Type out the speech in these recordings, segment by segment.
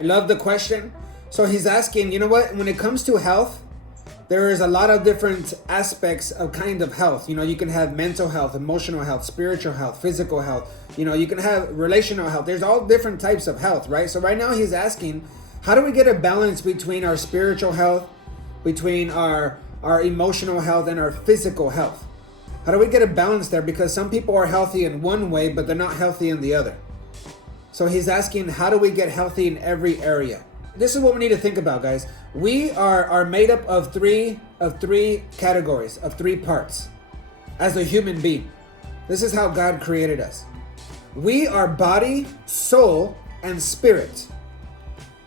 I love the question. So he's asking, you know what, when it comes to health, there is a lot of different aspects of kind of health. You know, you can have mental health, emotional health, spiritual health, physical health. You know, you can have relational health. There's all different types of health, right? So right now he's asking, how do we get a balance between our spiritual health, between our emotional health, and our physical health? How do we get a balance there? Because some people are healthy in one way, but they're not healthy in the other. So he's asking, how do we get healthy in every area? This is what we need to think about, guys. We are made up of three categories, of three parts as a human being. This is how God created us. We are body, soul, and spirit.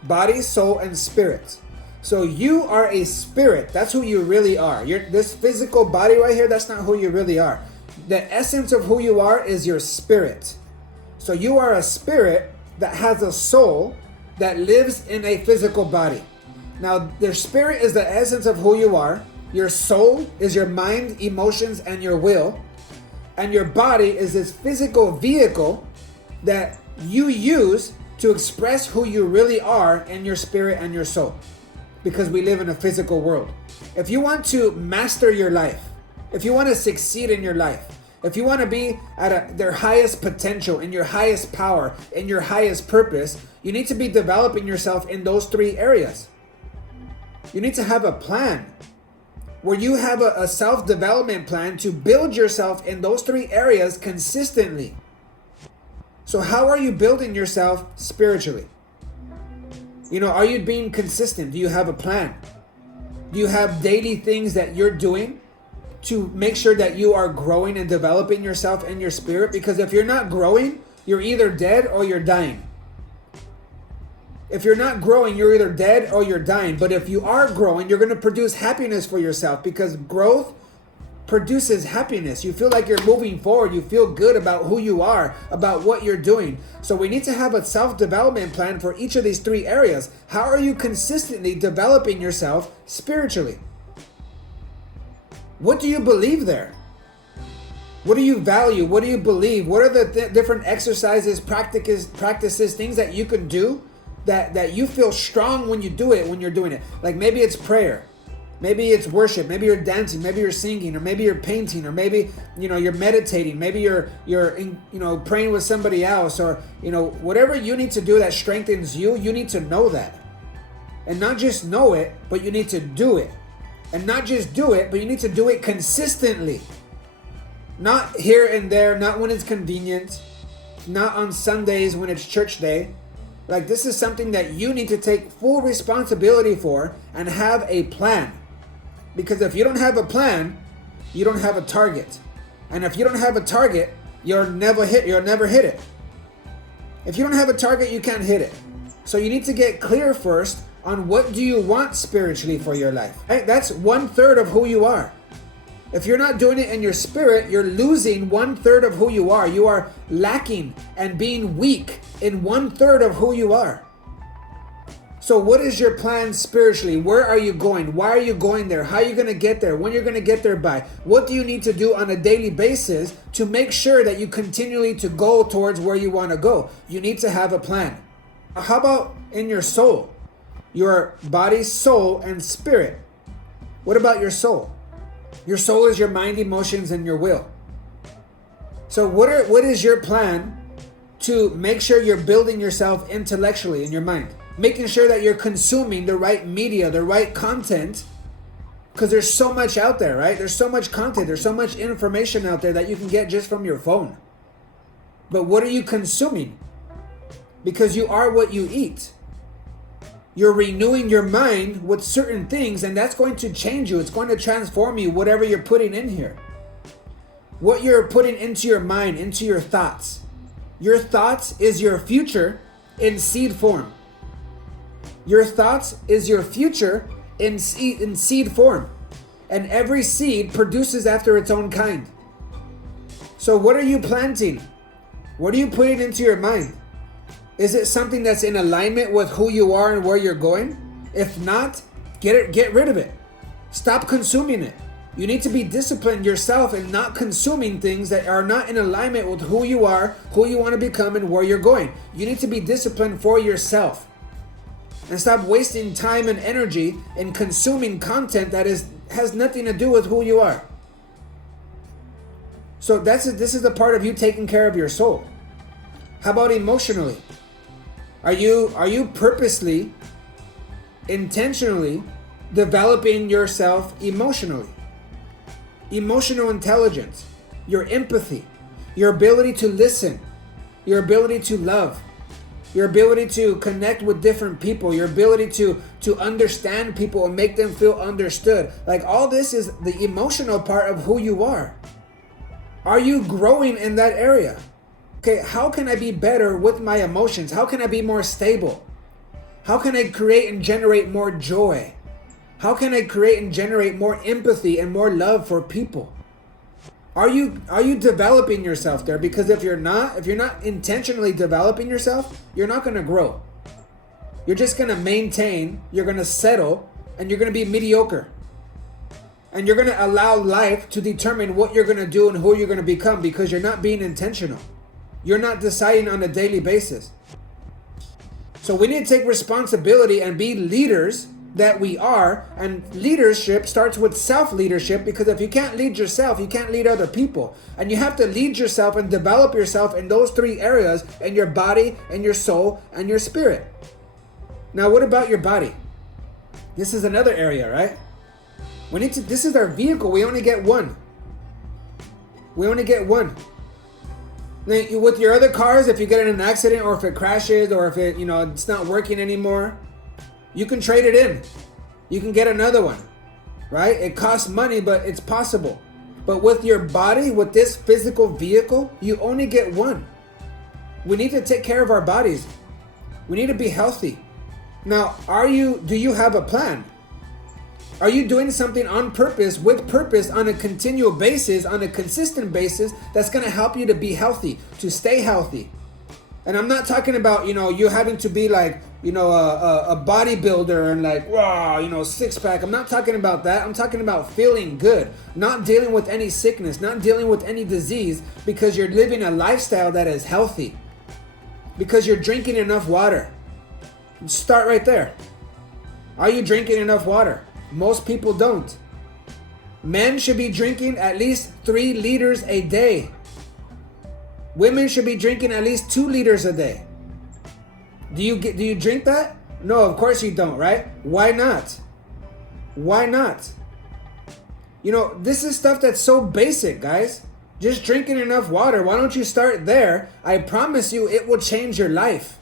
Body, soul, and spirit. So you are a spirit. That's who you really are. This physical body right here, that's not who you really are. The essence of who you are is your spirit. So you are a spirit that has a soul that lives in a physical body. Now, their spirit is the essence of who you are. Your soul is your mind, emotions, and your will. And your body is this physical vehicle that you use to express who you really are in your spirit and your soul. Because we live in a physical world. If you want to master your life, if you want to succeed in your life, if you want to be at their highest potential, in your highest power, in your highest purpose, you need to be developing yourself in those three areas. You need to have a plan where you have a self-development plan to build yourself in those three areas consistently. So how are you building yourself spiritually? You know, are you being consistent? Do you have a plan? Do you have daily things that you're doing to make sure that you are growing and developing yourself in your spirit? Because if you're not growing, you're either dead or you're dying. If you're not growing, you're either dead or you're dying. But if you are growing, you're going to produce happiness for yourself, because growth produces happiness. You feel like you're moving forward. You feel good about who you are, about what you're doing. So we need to have a self-development plan for each of these three areas. How are you consistently developing yourself spiritually? What do you believe there? What do you value? What do you believe? What are the different exercises, practices, things that you can do that you feel strong when you do it, when you're doing it? Like maybe it's prayer. Maybe it's worship. Maybe you're dancing. Maybe you're singing, or maybe you're painting, or maybe you're meditating. Maybe you're praying with somebody else, or whatever you need to do that strengthens you. You need to know that, and not just know it, but you need to do it, and not just do it, but you need to do it consistently. Not here and there, not when it's convenient, not on Sundays when it's church day. Like, this is something that you need to take full responsibility for and have a plan. Because if you don't have a plan, you don't have a target. And if you don't have a target, you'll never hit it. If you don't have a target, you can't hit it. So you need to get clear first on what do you want spiritually for your life. Right? That's 1/3 of who you are. If you're not doing it in your spirit, you're losing 1/3 of who you are. You are lacking and being weak in 1/3 of who you are. So what is your plan spiritually? Where are you going? Why are you going there? How are you going to get there? When you're going to get there by? What do you need to do on a daily basis to make sure that you continually to go towards where you want to go? You need to have a plan. How about in your soul? Your body, soul, and spirit. What about your soul? Your soul is your mind, emotions, and your will. So what is your plan to make sure you're building yourself intellectually in your mind? Making sure that you're consuming the right media, the right content, because there's so much out there, right? There's so much content, there's so much information out there that you can get just from your phone. But what are you consuming? Because you are what you eat. You're renewing your mind with certain things, and that's going to change you. It's going to transform you, whatever you're putting in here. What you're putting into your mind, into your thoughts. Your thoughts is your future in seed form. Your thoughts is your future in seed form. And every seed produces after its own kind. So what are you planting? What are you putting into your mind? Is it something that's in alignment with who you are and where you're going? If not, get rid of it. Stop consuming it. You need to be disciplined yourself in not consuming things that are not in alignment with who you are, who you want to become, and where you're going. You need to be disciplined for yourself. And stop wasting time and energy in consuming content that has nothing to do with who you are. So this is the part of you taking care of your soul. How about emotionally? Are you purposely, intentionally developing yourself emotionally? Emotional intelligence, your empathy, your ability to listen, your ability to love, your ability to connect with different people, your ability to understand people and make them feel understood. Like, all this is the emotional part of who you are. Are you growing in that area? Okay, how can I be better with my emotions? How can I be more stable? How can I create and generate more joy? How can I create and generate more empathy and more love for people? Are you developing yourself there? Because if you're not intentionally developing yourself, you're not going to grow. You're just going to maintain, you're going to settle, and you're going to be mediocre. And you're going to allow life to determine what you're going to do and who you're going to become, because you're not being intentional. You're not deciding on a daily basis. So we need to take responsibility and be leaders that we are. And leadership starts with self-leadership, because if you can't lead yourself, you can't lead other people. And you have to lead yourself and develop yourself in those three areas: in your body, in your soul, and your spirit. Now, what about your body? This is another area, right? This is our vehicle. We only get one. We only get one. With your other cars, if you get in an accident, or if it crashes, or if it's not working anymore, you can trade it in. You can get another one, right? It costs money, but it's possible. But with your body, with this physical vehicle, you only get one. We need to take care of our bodies. We need to be healthy. Now, do you have a plan? Are you doing something on purpose, with purpose, on a continual basis, on a consistent basis, that's going to help you to be healthy, to stay healthy? And I'm not talking about, you having to be like, a bodybuilder and like, wow, six pack. I'm not talking about that. I'm talking about feeling good, not dealing with any sickness, not dealing with any disease, because you're living a lifestyle that is healthy, because you're drinking enough water. Start right there. Are you drinking enough water? Most people don't. Men should be drinking at least 3 liters a day. Women should be drinking at least 2 liters a day. Do you drink that? No, of course you don't, right? Why not? Why not? This is stuff that's so basic, guys. Just drinking enough water. Why don't you start there? I promise you it will change your life.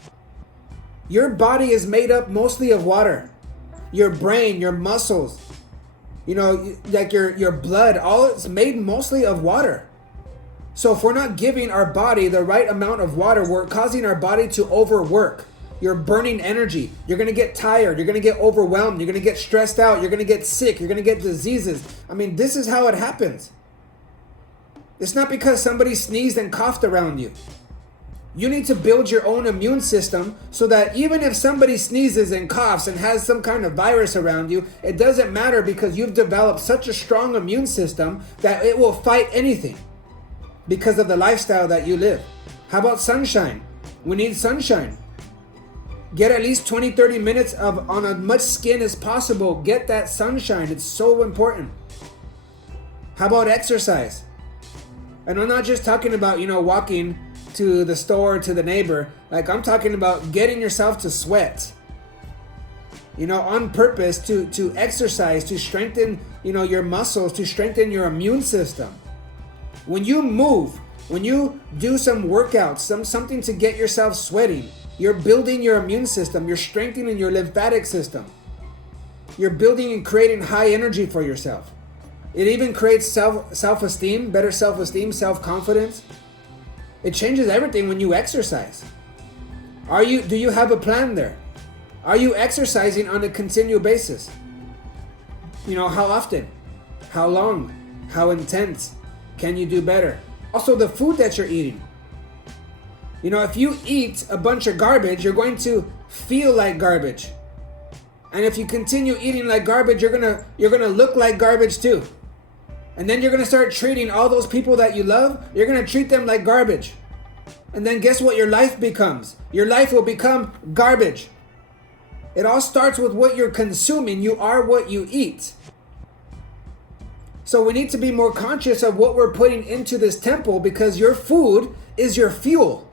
Your body is made up mostly of water. Your brain, your muscles, like your blood, all it's made mostly of water. So if we're not giving our body the right amount of water, we're causing our body to overwork. You're burning energy. You're going to get tired. You're going to get overwhelmed. You're going to get stressed out. You're going to get sick. You're going to get diseases. I mean, this is how it happens. It's not because somebody sneezed and coughed around you. You need to build your own immune system so that even if somebody sneezes and coughs and has some kind of virus around you, it doesn't matter, because you've developed such a strong immune system that it will fight anything because of the lifestyle that you live. How about sunshine? We need sunshine. Get at least 20-30 minutes on as much skin as possible. Get that sunshine. It's so important. How about exercise? And I'm not just talking about, walking to the store, to the neighbor. Like, I'm talking about getting yourself to sweat, on purpose, to exercise, to strengthen, your muscles, to strengthen your immune system. When you move, when you do some workouts, something to get yourself sweating, you're building your immune system, you're strengthening your lymphatic system. You're building and creating high energy for yourself. It even creates self-esteem, better self-esteem, self-confidence. It changes everything when you exercise. Do you have a plan there? Are you exercising on a continual basis? How often? How long? How intense? Can you do better? Also, the food that you're eating. If you eat a bunch of garbage, you're going to feel like garbage. And if you continue eating like garbage, you're gonna look like garbage too. And then you're gonna start treating all those people that you love, you're gonna treat them like garbage. And then guess what your life becomes? Your life will become garbage. It all starts with what you're consuming. You are what you eat. So we need to be more conscious of what we're putting into this temple, because your food is your fuel.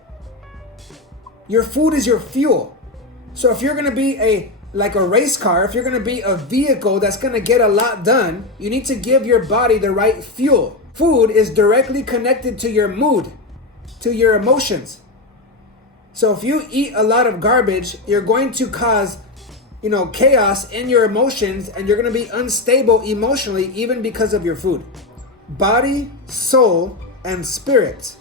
Your food is your fuel. So if you're going to be like a race car, if you're going to be a vehicle that's going to get a lot done, you need to give your body the right fuel. Food is directly connected to your mood, to your emotions. So if you eat a lot of garbage, you're going to cause, chaos in your emotions, and you're going to be unstable emotionally, even because of your food. Body, soul, and spirit.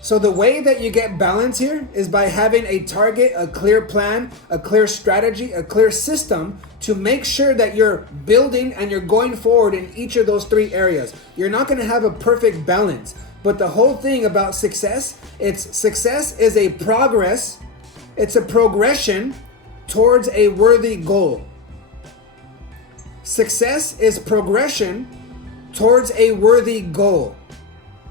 So the way that you get balance here is by having a target, a clear plan, a clear strategy, a clear system to make sure that you're building and you're going forward in each of those three areas. You're not going to have a perfect balance, but the whole thing about success is a progress, it's a progression towards a worthy goal. Success is progression towards a worthy goal.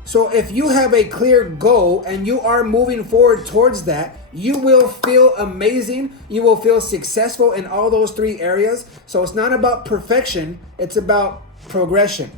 So if you have a clear goal and you are moving forward towards that, you will feel amazing. You will feel successful in all those three areas. So it's not about perfection, it's about progression.